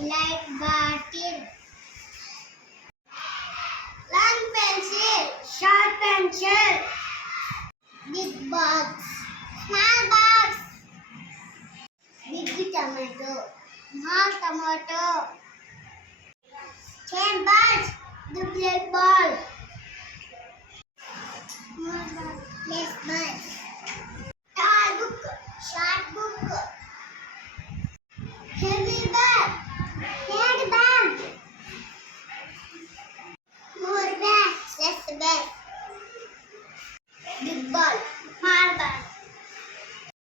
light bottle. Long pencil, short pencil. Big box, small box. Big tomato, small tomato. Chain balls, duplicate ball. Small ball, less ball. Tall book, short book. Heavy bag, heavy bag. More bags, less bags.